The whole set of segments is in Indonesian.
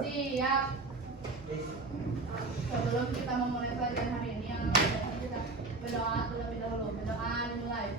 Siap. Sebelum kita memulai pelajaran hari ini, yang kita berdoa terlebih dahulu. Berdoa dimulai.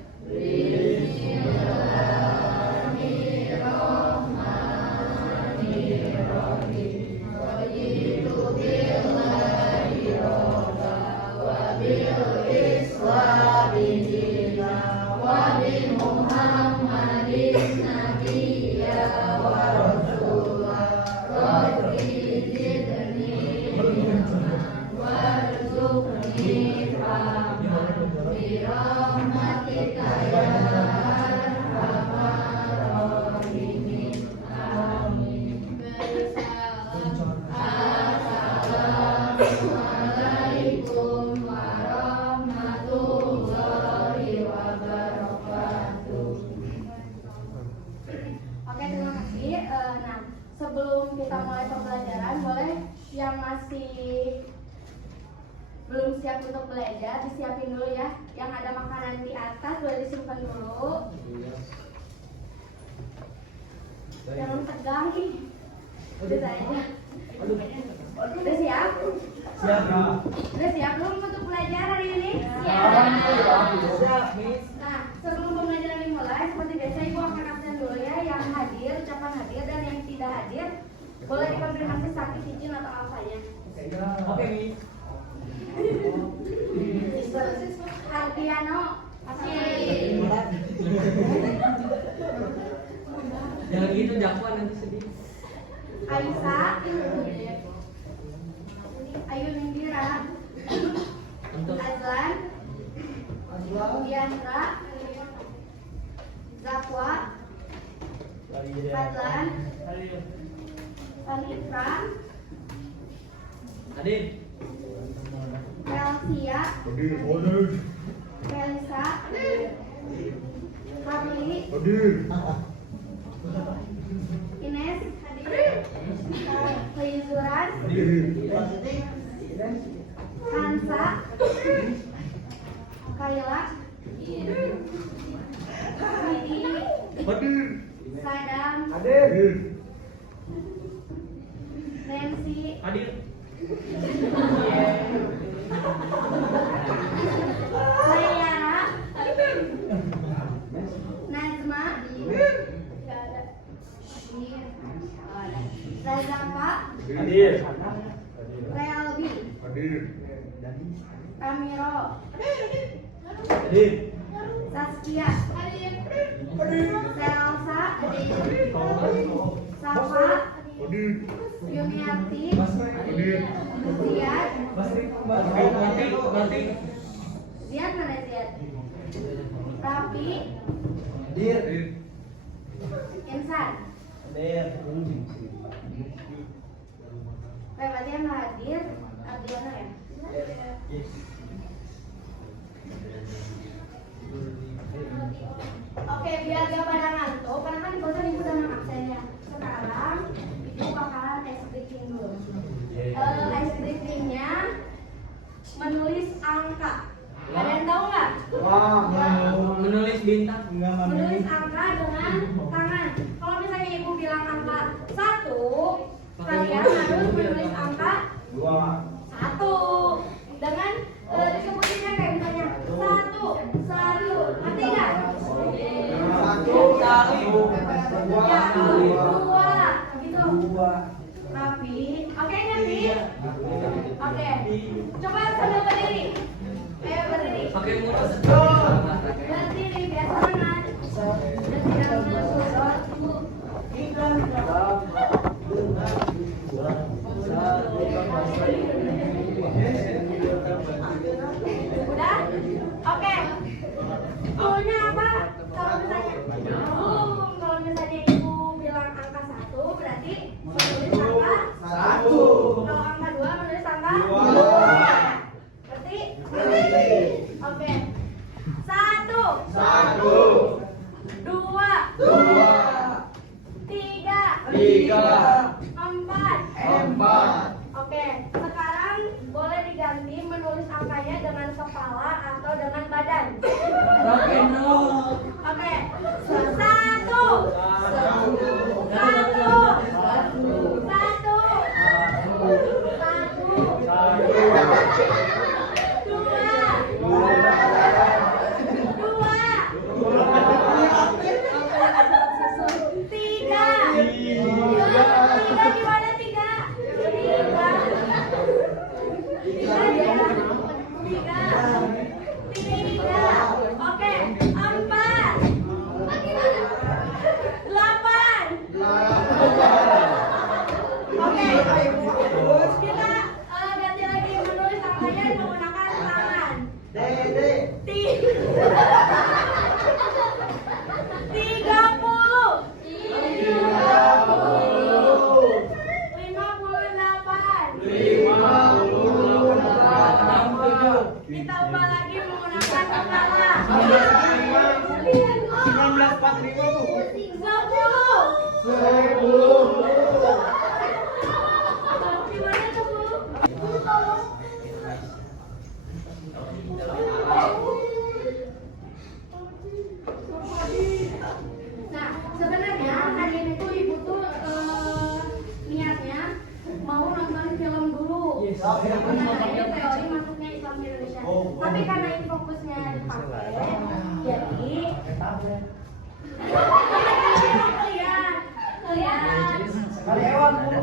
Assalamualaikum warahmatullahi wabarakatuh. Oke, terima kasih. Nah, sebelum kita mulai pembelajaran, boleh yang masih belum siap untuk belajar disiapin dulu ya. Yang ada makanan di atas boleh disimpan dulu. Jangan tegang nih. Udah saya. Udah siap? Siap, Kak. Udah siap belum untuk belajar hari ini? Siap. Siap, Miss. Nah, sebelum pembelajaran dimulai, seperti biasa Ibu akan absen dulu ya. Yang hadir, ucapan hadir, dan yang tidak hadir boleh dikonfirmasi sakit, izin atau apanya. Oke, Miss. Hardiano, Jangan gitu, Jakwan nanti sedih. Aisyah, Ayu Nindira, Azlan, Diandra, Zakwa, Fadlan, Panitra, Adin. Elsia, Melisa, Harli, Ines, Fayzuran, Hansa, Kayla, Widi, Sadam, Nancy, Adin. Sayara, Nazma, Razaka, Adin. Realbi, Ramiro, Adin. Saskia, Selsa, Safa, Yuniarti, Ziad, Ziad mana Ziad? Rapi, Insan. Baik, berarti yang hadir Ardiana ya? Oke, biar gak pada ngantuk, karena kan bosan ibu udah absennya. Sekarang ibu bakalan ice breaking dulu. Ice breakingnya menulis angka. Ada yang tahu nggak? Menulis bintang. Menulis angka dengan tangan. Kalau misalnya ibu bilang angka 1, kalian harus menulis angka 1 dengan disebutinnya kayak misalnya 1, ngerti nggak? Ya, 2, gitu. Tapi, oke ngerti? Oke, coba sambil berdiri. Ayo berdiri. Pakai mulut. Berdiri biar semangat. Udah? Oke. Goalnya apa? Kalau misalnya ibu bilang angka 1 berarti menulis angka 1. Kalau angka 2 menulis angka 2. Berarti? Oke. 1, 2, 3, 4. Oke, sekarang boleh diganti menulis angkanya dengan kepala atau dengan badan. Oke, 1, 1, Ini teori masuknya Islam di Indonesia. Tapi karena ini fokusnya dipakai, jadi kalian Karyawan Bu.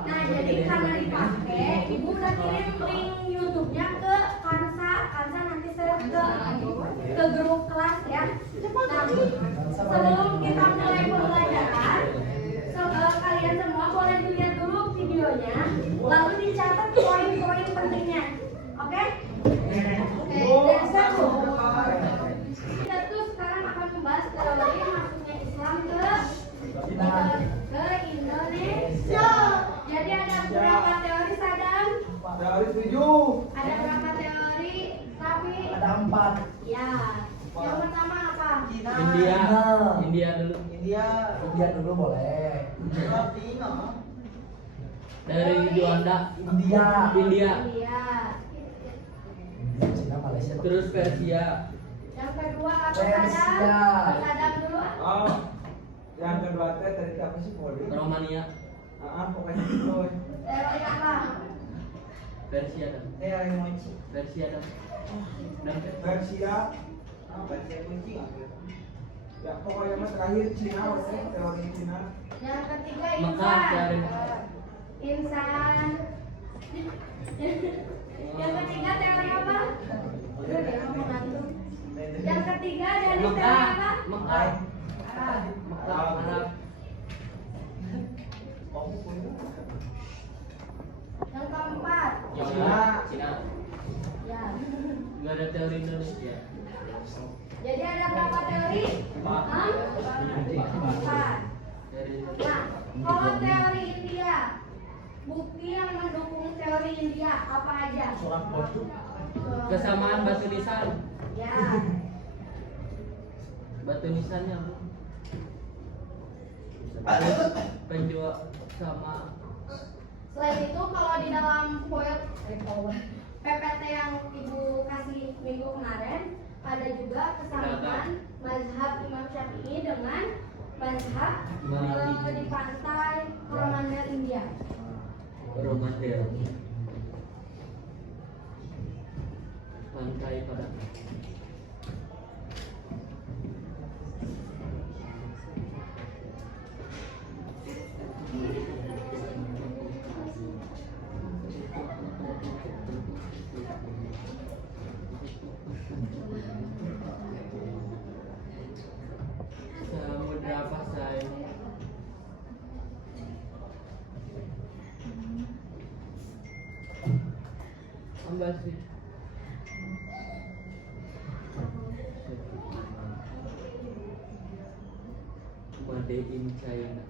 Nah, jadi karena dipakai, ibu udah kirim link YouTube-nya ke Kansa nanti share ke grup kelas ya. Nah, sebelum kita mulai pembelajaran, kalian semua boleh dilihat dulu videonya, lalu dicatat poin-poin pentingnya. Oke? Dan satu. Kita tuh sekarang akan membahas teori masuknya Islam ke Indonesia. Jadi ada berapa teori, Sadam? Teori 7. Ada berapa teori, Raffi? Ada 4. Ya. Yang pertama apa? Cina. India dulu. India dulu boleh. Dari Juanda. India. India. Iya. Cina, Malaysia. Terus Persia. Yang kedua apa, Persia. Sadam? Sadam dulu. Oh, yang kedua teh tadi apa sih Poli? Romania. Pokoknya itu. Teori apa? Persia dan Yang kunci. Persia dan Persia. Persia kunci nggak? Ya pokoknya mas terakhir Cina, teori Cina. Yang ketiga Mekah, teori insan. Yang ketiga teori apa? Udah dia ngomong langsung. Yang ketiga dari teori apa? Mekah. Arab. Mekah Arab. Yang keempat. Cina. Ya. Nggak ada teori Indonesia. Jadi ada berapa teori? Empat. Dari Nah, kalau teori India, bukti yang mendukung teori India apa aja? Surat batu. kesamaan batu nisan. Ya. Batu nisannya apa? Terus penjual sama Selain itu kalau di dalam PPT yang ibu kasih minggu kemarin ada juga kesamaan mazhab Imam Syafi'i dengan mazhab di pantai Coromandel India. Coromandel. Pantai Padang. Samudra Pasai. Ambasi. Made in China.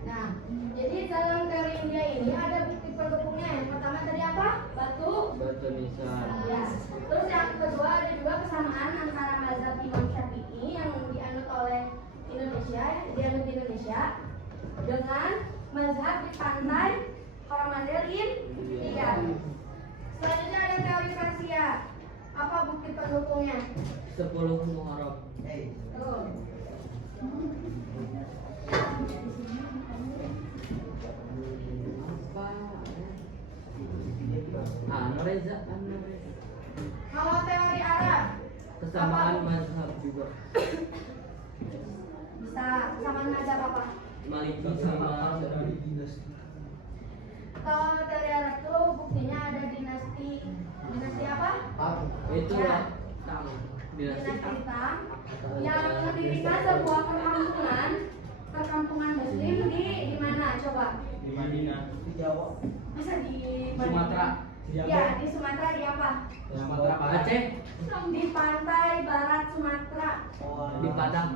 Nah, jadi dalam teori India ini ada bukti pendukungnya. Yang pertama tadi apa? Batu. Batu nisan. Ya. Terus yang kedua ada juga kesamaan antara mazhab Imam Syafi'i yang dianut oleh Indonesia, dianut di Indonesia, dengan mazhab di pantai Coromandel India. Selanjutnya ada teori Persia. Apa bukti pendukungnya? 10 Muharram. Tuh. Reza. Kalau teori Arab Kesamaan mazhab juga. bisa kesamaan mazhab apa? Maliki sama Kalau teori Arab tuh buktinya ada dinasti apa? itu lah. Dinasti Tang yang mendirikan sebuah perkampungan Muslim di mana coba? Di Madinah. Di Jawa. Bisa di Sumatera. Ya, di Sumatera di apa? Sumatera Aceh. Di pantai barat Sumatera. Di Padang.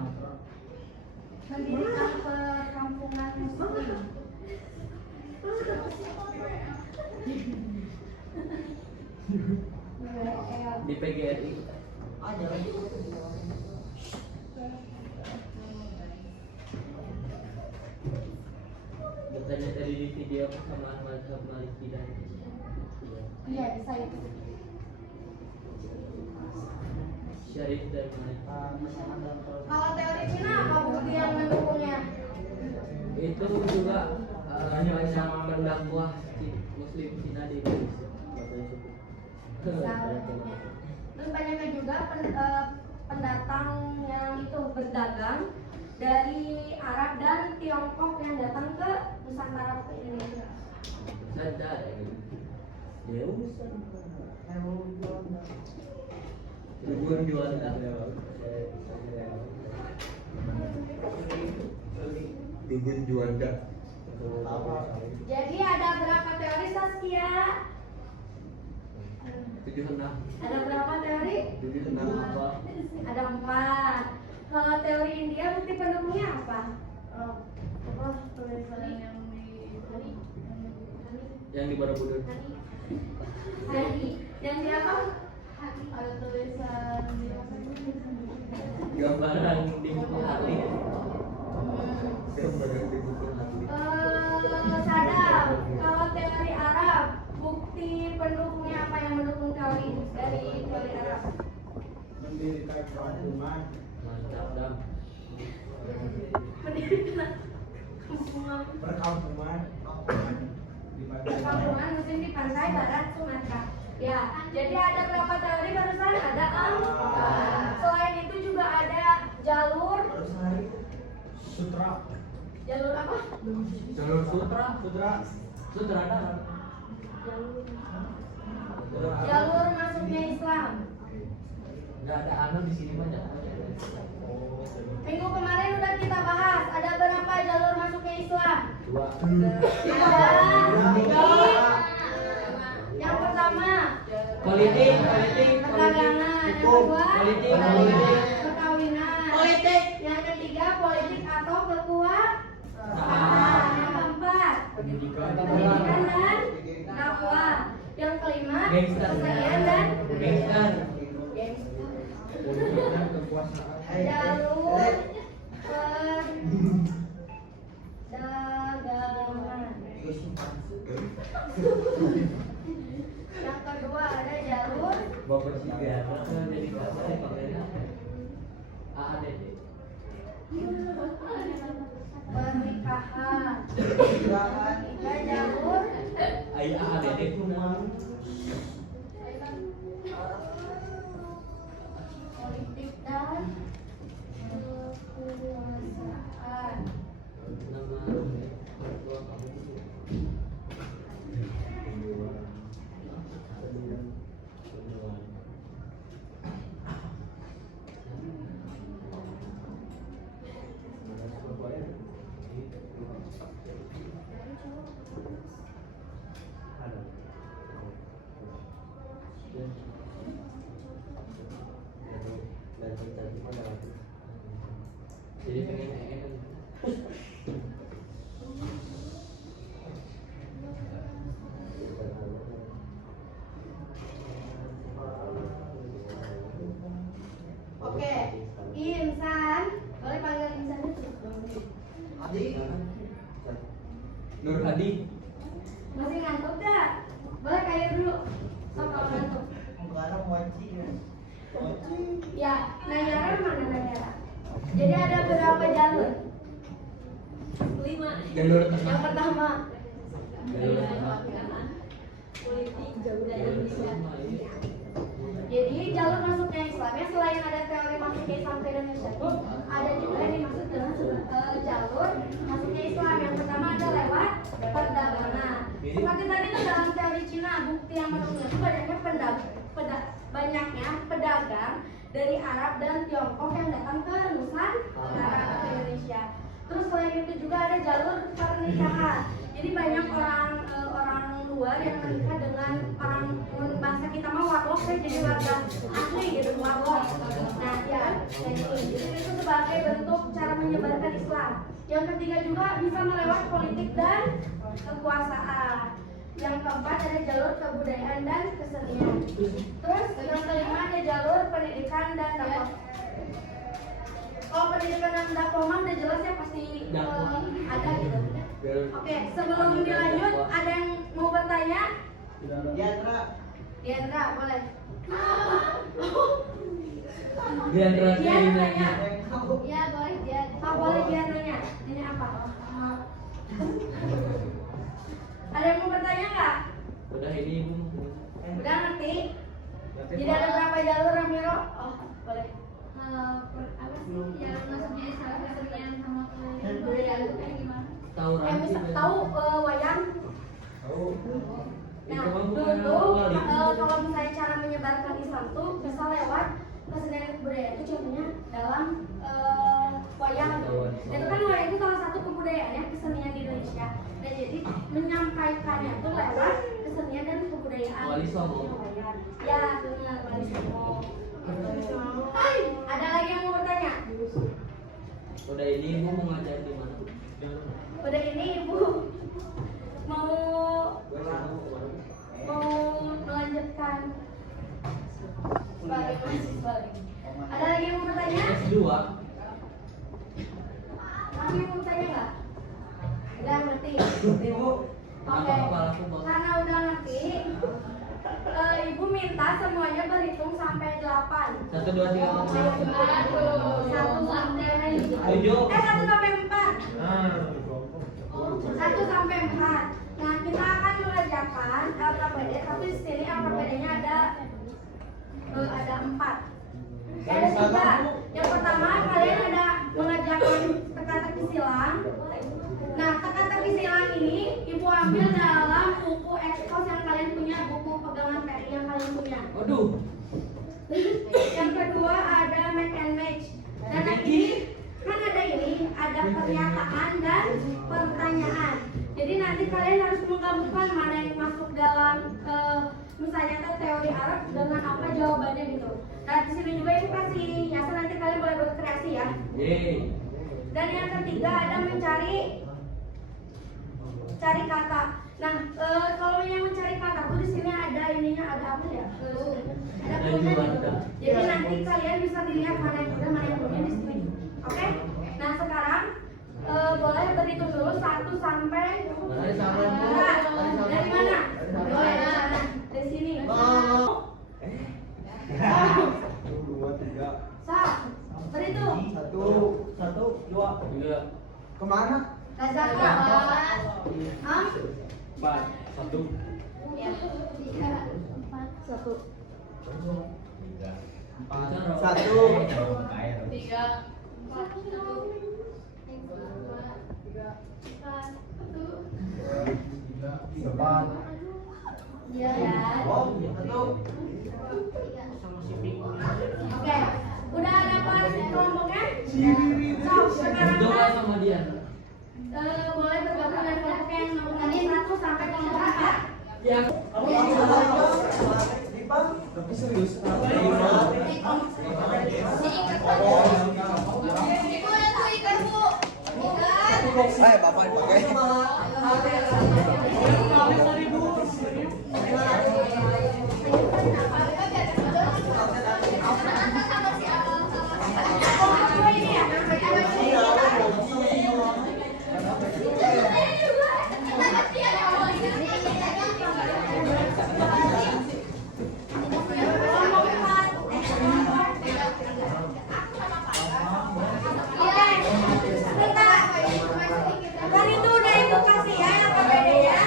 Mendirikan perkampungan Muslim. Di PGRI. Bertanya tadi di video kesamaan mazhab Maliki dan Iya, bisa itu. Syarif dan Malik. Kalau teori Cina apa bukti yang mendukungnya? Itu juga banyak pendakwah Muslim Cina di Indonesia. Terus banyaknya juga pendatang yang itu berdagang dari Arab dan Tiongkok yang datang ke Nusantara ke Indonesia. Ada Dukun Juanda. Dukun Juanda. Jadi ada berapa teori Saskia? 76. Ada berapa teori? 76 apa? Ada 4. Kalau teori India bukti pendukungnya apa? Apa tulisan yang Yang di Borobudur. Hani. Yang di apa? Ada tulisan di Gambaran di buku Harley. Gambaran di buku Harley. Sadam. Kalau teori Arab, bukti pendukungnya apa yang mendukung teori dari teori Arab? Mendirikan perkampungan. Mantap dam. Mendirikan kampungan. Perkampungan di pantai. Perkampungan muslim di pantai barat Sumatera. Ya, jadi ada berapa teori barusan? Ada 4. Selain itu juga ada jalur. Sutra. Jalur apa? Jalur sutra. Sutra darat. Jalur masuknya Islam. Nggak ada anu di sini banyak. Minggu kemarin udah kita bahas. Ada berapa jalur masuknya Islam? 2. Ada. Yang pertama Politik. perdagangan. Yang kedua Politik. perkawinan. Yang ketiga politik atau kekuasaan. Yang keempat pendidikan dan dakwah. Yang kelima Gangster. kesenian dan Gangster. Dan kekuasaan. jalur perdagangan. Yang kedua ada jalur Bapak tiga. Jadi kasar pakainya. AADD. pernikahan. Tiga jalur Ayah AADD kumaha? politik dan kekuasaan. Nama mertua kamu. Jadi pengen Oke, Insan, boleh panggil Insan itu? Nur Hadi. Masih ngantuk gak? Boleh kayak dulu. Oh, kalau ngantuk. Ya, Nayara mana Nayara? Jadi ada berapa jalur? 5. Jalur Yang pertama Jalur politik, budaya, Islam. Jadi jalur masuknya Islamnya selain ada teori masuknya Islam ke Indonesia itu ada juga yang dimaksud dengan jalur masuknya Islam. Yang pertama ada lewat perdagangan. Seperti tadi itu dalam teori Cina, bukti yang mendukungnya itu banyaknya pedagang dari Arab dan Tiongkok yang datang ke Nusantara ke Indonesia. Terus selain itu juga ada jalur pernikahan. Jadi banyak orang luar yang menikah dengan orang bahasa kita mah warlock ya, jadi warga asli gitu, warlock. Nah ya, jadi itu sebagai bentuk cara menyebarkan Islam. Yang ketiga juga bisa melewati politik dan kekuasaan. Yang keempat ada jalur kebudayaan dan kesenian. Terus yang kelima ada jalur pendidikan dan dakwah. Kalau pendidikan dan dakwah mah udah jelas ya pasti ada gitu. Oke, sebelum dilanjut ada yang mau bertanya? Diandra boleh. Diandra Dia ini nanya. Ya boleh dia. Boleh dia nanya. Nanya apa? Ada yang mau bertanya nggak? udah ini ibu. Udah ngerti? Jadi ada berapa jalur Ramiro? Oh, boleh. Apa sih yang maksudnya salah kesenian sama kebudayaan itu kayak gimana? Tawuran Bisa tahu wayang? Nah, dulu kalau misalnya cara menyebarkan Islam tuh bisa lewat kesenian budaya itu contohnya dalam wayang. Itu kan wayang itu salah satu kebudayaan ya kesenian di Indonesia. Dan jadi menyampaikannya itu lewat kesenian dan kebudayaan. Wali Songo. Wayang. Ya, benar Wali Songo. Hai, ada lagi yang mau bertanya? Udah ini ibu mau ngajar di mana? Udah ini ibu mau melanjutkan sebagai mahasiswa. Ada lagi yang mau bertanya? S2. Lagi yang mau bertanya nggak? Udah ngerti? Ibu, Oke. Kepalaku bang. Karena udah ngerti, ibu minta semuanya berhitung sampai 8. 1, 2, 3, 4. 1 sampai 7. 1 sampai 4. 1 sampai 4. Nah, kita akan mengerjakan LKPD, tapi di sini LKPD-nya ada 4. Ada 3. Yang pertama kalian ada mengerjakan teka-teki silang. Nah, teka-teki silang ini ibu ambil dalam buku ekspos yang kalian punya, buku pegangan PI yang kalian punya. Waduh. Yang kedua ada make and match. Dan ini kan ada pernyataan dan pertanyaan. Jadi nanti kalian harus menggabungkan mana yang masuk dalam misalnya teori Arab dengan apa jawabannya gitu. Nah di sini juga ibu kasih hiasan, nanti kalian boleh berkreasi ya. Yeay. Dan yang ketiga ada cari kata. Nah kalau yang mencari kata tuh di sini ada ininya, ada apa ya? Ada cluenya gitu. Jadi nanti kalian bisa dilihat mana yang udah mana yang belum di sini. Oke? Nah sekarang boleh berhitung dulu 1 sampai. Nah, dari mana? Boleh dari sini. Berhitung. 1, 2. Kemana? Razaka. 4, 1. 1. Oke, udah dapat kelompoknya? So, sekarang Doa sama dia. boleh bergabung dengan kelompok yang nomor 1 sampai kelompok 4. Yang Tapi serius. Hai, bapak pakai. Kan itu udah ibu kasih ya LKPD-nya.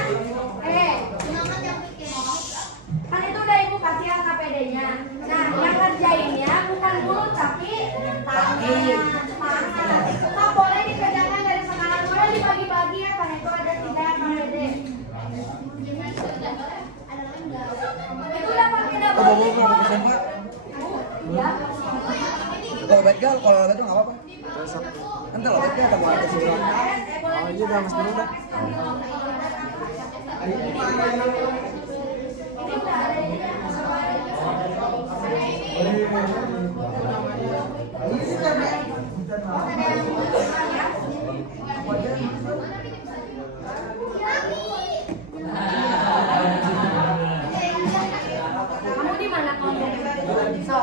Kan itu udah ibu kasih LKPD-nya. Nah, yang ngerjainnya bukan mulut tapi tangan. Nah, boleh dikerjakan dari sekarang, boleh dibagi-bagi ya, kan itu ada 3 LKPD. Itu udah pakai double tick kok. Ya. Kalau bed gal, kalau bed nggak apa-apa. Entar lo bednya ada buat sini. Oh iya udah mas dulu dah. Kamu di mana kelompoknya? So.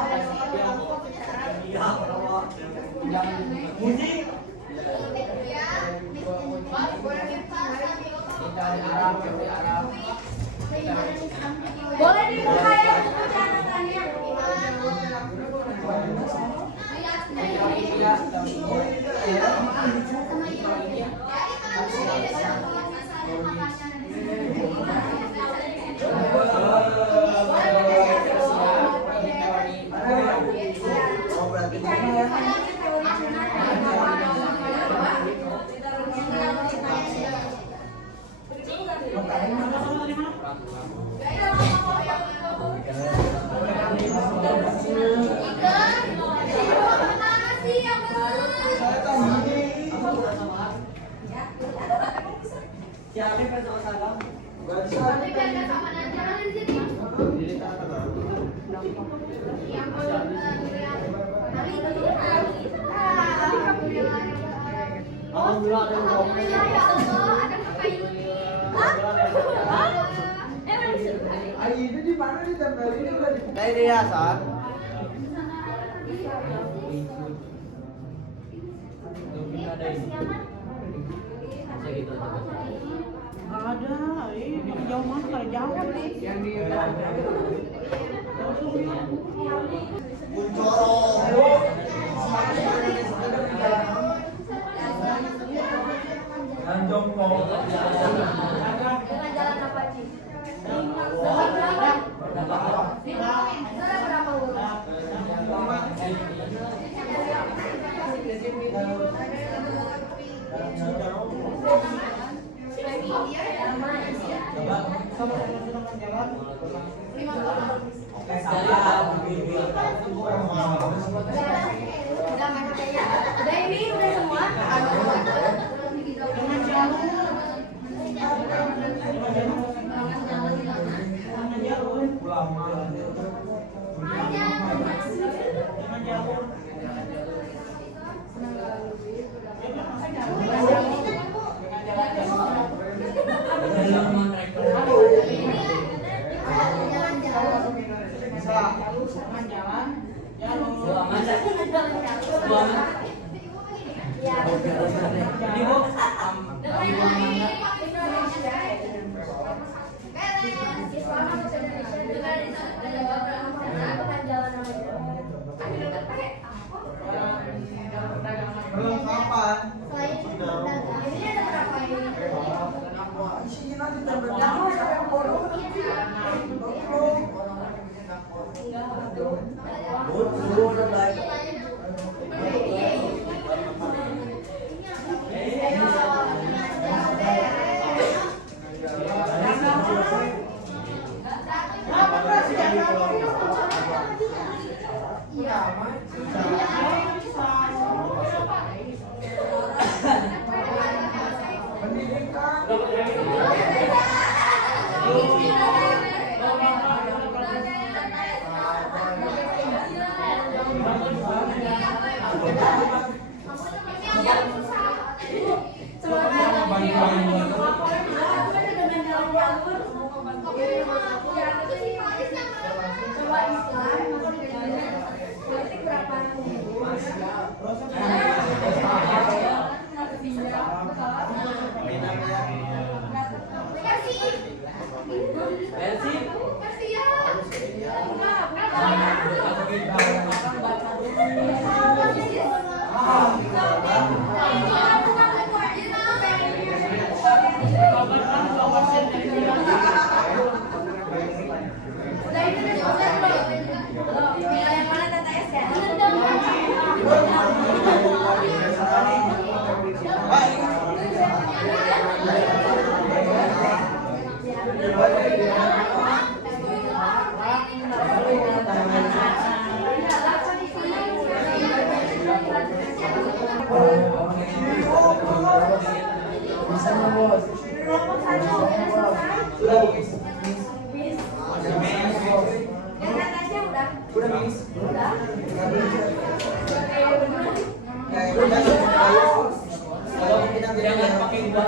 Boleh dibuka ya buku catatannya. Siapa yang sama salam? Tapi biar nggak sama aja kan di sini. Yang hari itu Alhamdulillah ada yang ngomong. ya Allah, ada kayu ini. Ayo itu di mana ditempelin udah di. Kayak dia saat. Ada ini. Saya gitu aja. Ada, ini jauh mana kalau jauh nih. Yang di Dengan jalan apa, Ci? Berapa? Berapa huruf? Udah main HP-nya. Udah ini udah semua. perlengkapan. Ini ada berapa ini? Isinya ditempel jangan yang bodoh. Jangan pakai gua.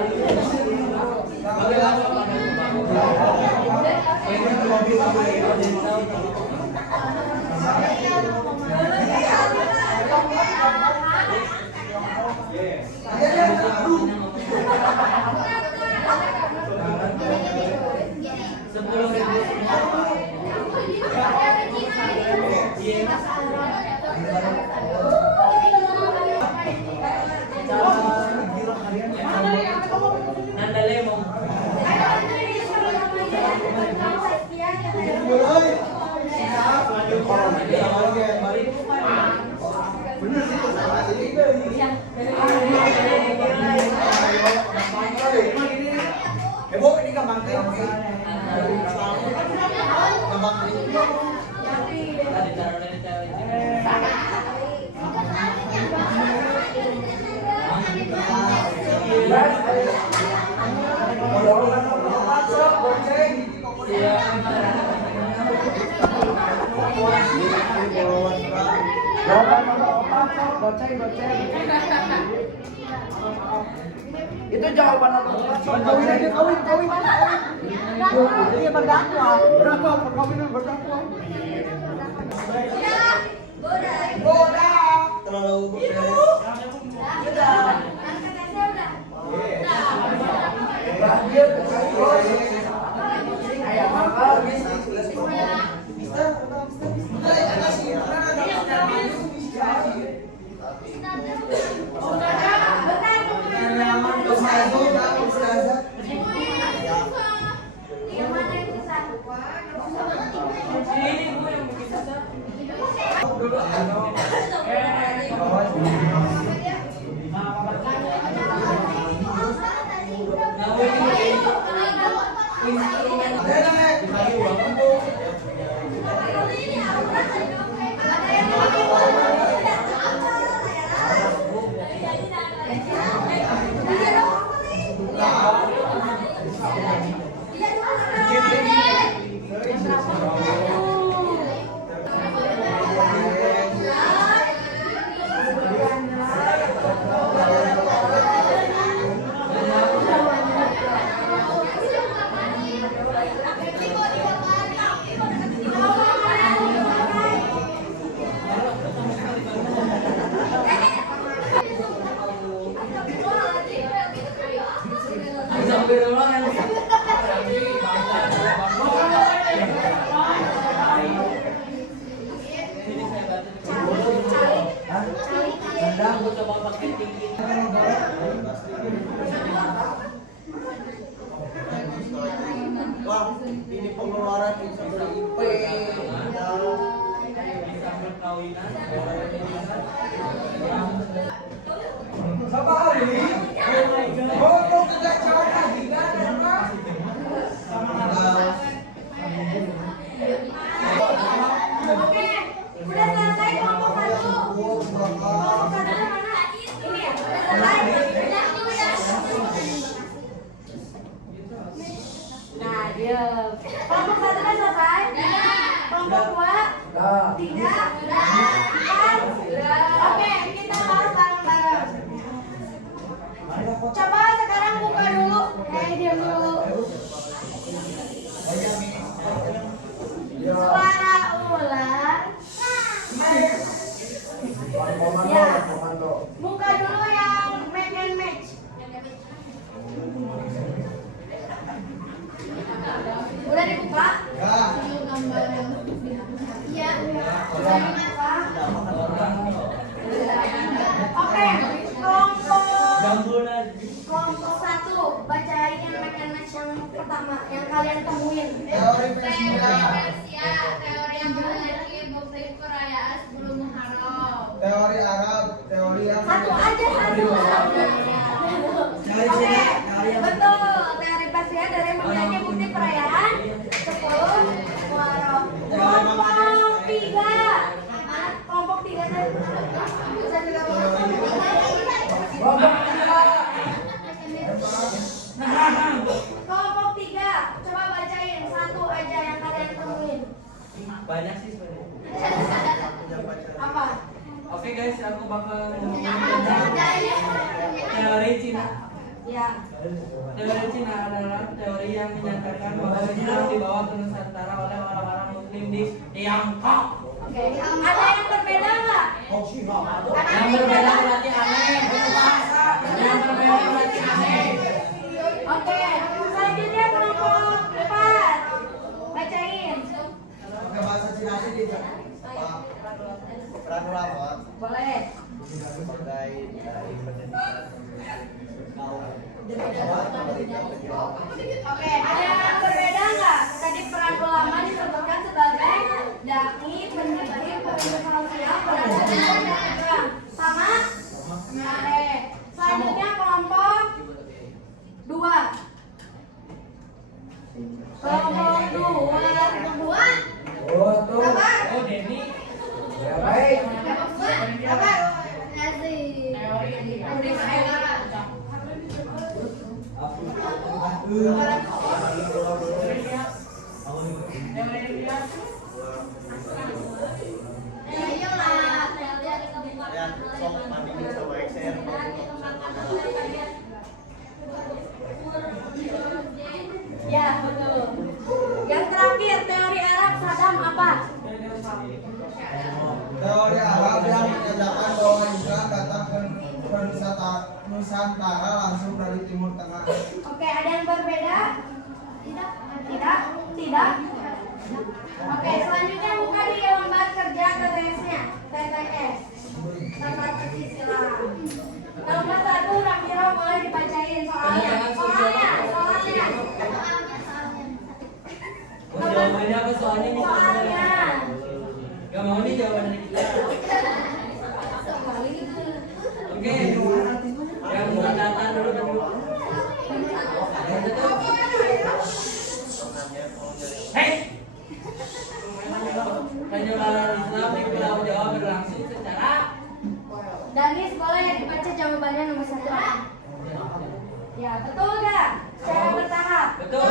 Nanda lemon. Bener sih salah ini. Heboh ini gampang teh. Gampang teh. Tadi taruh dari cewek. Jawaban nomor 4, sok goceng. Itu jawaban nomor 4, sok kawin aja, kawin. Iya berdakwah. Perkawinan berdakwah. Goda. Terlalu Wah, ini pengeluaran IP. Sama Ali. Mau kerja cowok lagi kan? Oke, udah selesai kelompok 1. Kelompok 1 mana? Ini ya, udah selesai. Nah, diam. Kelompok 1 kan selesai? Kelompok 2? 3? 4? Oke, kita bahas bareng-bareng. Coba sekarang buka dulu. Diam dulu. Suara ulang. Ya. Buka dulu yang make and match. Udah dibuka? Iya. Udah dibuka? Oke, kelompok 1 bacain yang make and match yang pertama yang kalian temuin. Teori Persia. Teori yang memiliki bukti perayaan sebelum Muharram. Teori Arab, teori yang Satu aja satu. Oke, betul. Teori Persia dari memiliki bukti perayaan 10 Muharram. Kelompok 3. Kelompok 3 tadi. Bisa juga Kelompok 3. Coba bacain satu aja yang kalian temuin. Banyak sih sebenarnya. Apa? Oke guys, aku bakal teori Cina. Ya. Teori Cina adalah teori yang menyatakan bahwa Islam dibawa ke Nusantara oleh orang-orang Muslim di Tiongkok. Oke. Ada yang berbeda nggak? Yang berbeda berarti aneh. Yang berbeda berarti aneh. Oke. Selanjutnya kelompok 4. Bacain. pakai bahasa Cina sih di Pranulama. Boleh. Sebagai Oke, ada yang berbeda nggak? Tadi peran ulama disebutkan sebagai dai, pendidik, pemimpin sosial, pedagang, dan pedagang. Sama? Oke. Selanjutnya kelompok 2. Kelompok 2. oh tuh. Oh, Denny. Ya baik. Apa? Asik. Teori Arab yang menyatakan bahwa Islam datang ke Nusantara langsung dari Timur Tengah. Oke, ada yang berbeda? Tidak? Tidak? Oke, selanjutnya buka di lembar kerja TTS-nya. TTS. Tempat Islam. Nomor 1, Ramiro boleh dibacain soalnya. Jawabannya apa soalnya nih? Soalnya. Gak mau nih jawaban dari kita. Oke, yang bukan data dulu kan dulu. Hei, penyebaran Islam di Pulau Jawa berlangsung secara. Danis boleh dibaca jawabannya nomor 1. Ya, betul nggak? Secara bertahap. Betul.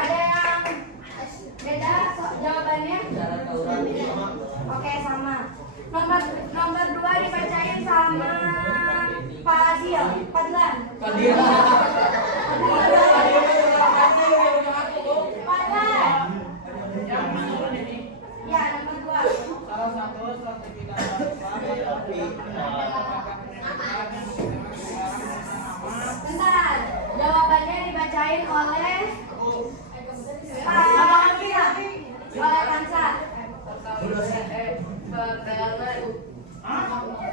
Ada yang beda jawabannya? Secara tauran. Oke, sama. Nomor 2 dibacain sama Pak Adil. Padlan. Fadil. Padlan. Ya, nomor 2. Salah satu strategi dakwah Bentar. Jawabannya dibacain oleh Pak Kansa. Oleh Kansa.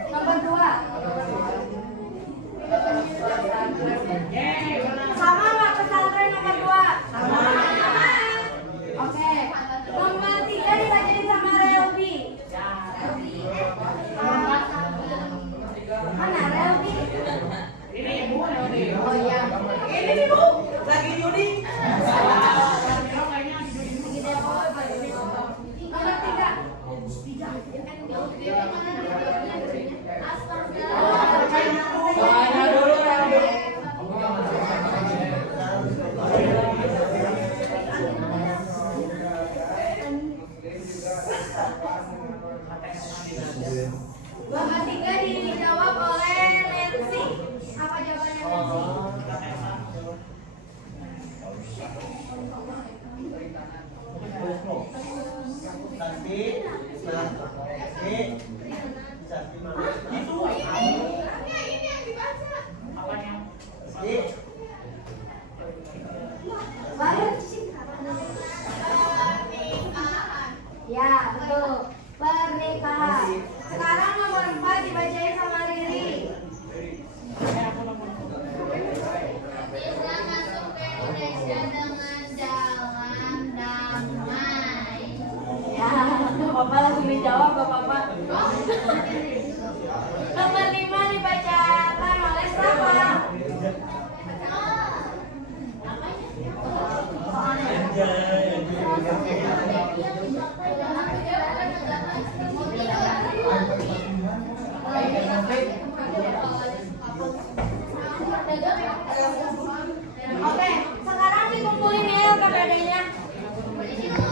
Nomor 2. Sama nggak pesantren nomor 2? Sama. Oke. Nomor 3 dibacain sama Relbi. Mana Relbi? ini ibu nih. Oh iya. Ini nih Bu. Lagi judi. Nomor 3. Soalnya dulu Ramiro. Nomor 3 dijawab oleh Nancy. Apa jawabannya Nancy? Ya, betul. Pernikahan. Sekarang nomor 4 dibacain sama Riri. Islam masuk ke Indonesia dengan jalan damai. Ya, Bapak langsung dijawab, Bapak. Nomor 5 dibacakan oleh siapa? Oke, sekarang dikumpulin ya KPD-nya. Boleh duduk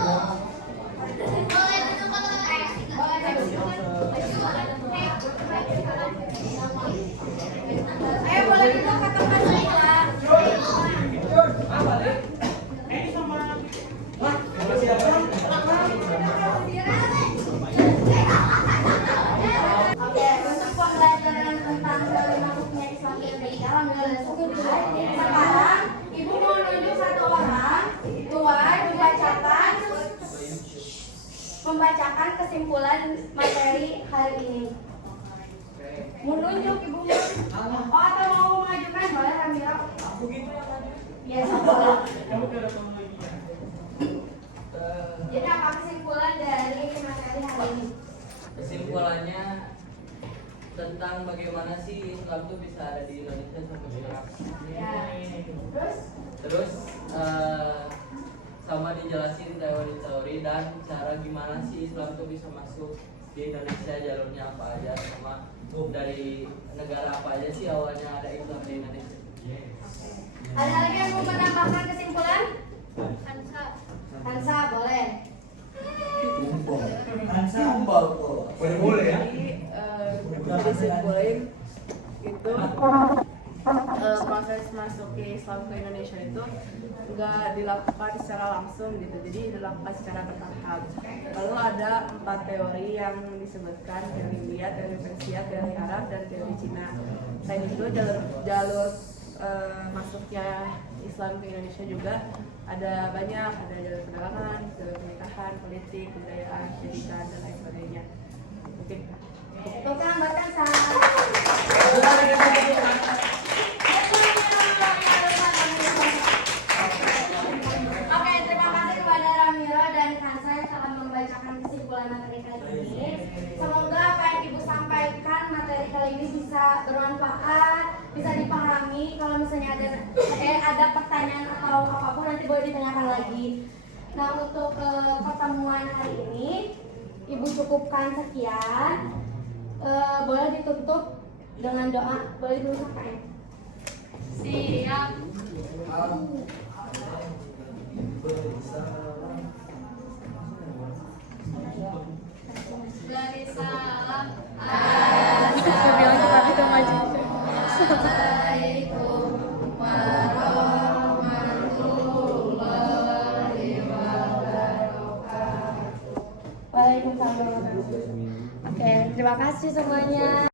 Boleh duduk ke tempat sebelah. Oke, untuk pembelajaran tentang teori masuknya Islam ke Indonesia, alhamdulillah cukup dulu. Sekarang Ibu mau nunjuk satu orang, tuan membacakan kesimpulan materi hari ini. Mau nunjuk Ibu? Oh, atau mau mengajukan? Boleh Ramiro. Ya, boleh. Jadi apa kesimpulan dari materi hari ini? Kesimpulannya tentang bagaimana sih Islam itu bisa ada di Indonesia sampai sekarang. Ya. Terus sama dijelasin teori-teori dan cara gimana sih Islam itu bisa masuk di Indonesia, jalurnya apa aja, sama dari negara apa aja sih awalnya ada Islam di Indonesia. Ada lagi yang mau menambahkan kesimpulan? Hansa boleh. Boleh ya? Jadi simpulin itu proses masuk ke Islam ke Indonesia itu nggak dilakukan secara langsung gitu, jadi dilakukan secara bertahap. Lalu ada 4 teori yang disebutkan, teori India, teori Persia, teori Arab, dan teori Cina. Selain itu jalur masuknya Islam ke Indonesia juga ada banyak, ada jalur perdagangan, jalur pernikahan, politik, kebudayaan, pendidikan, dan lain sebagainya. Mungkin Tepuk tangan buat Kansa. Oke, terima kasih kepada Ramiro dan Kansa yang telah membacakan kesimpulan materi kali ini. Semoga apa yang Ibu sampaikan materi kali ini bisa bermanfaat, bisa dipahami. Kalau misalnya ada pertanyaan atau apapun nanti boleh ditanyakan lagi. Nah, untuk pertemuan hari ini Ibu cukupkan sekian. Boleh ditutup dengan doa. Boleh dulu sampai. Siap. Dari salam. Assalamualaikum warahmatullahi wabarakatuh. Waalaikumsalam warahmatullahi wabarakatuh. Oke, terima kasih semuanya.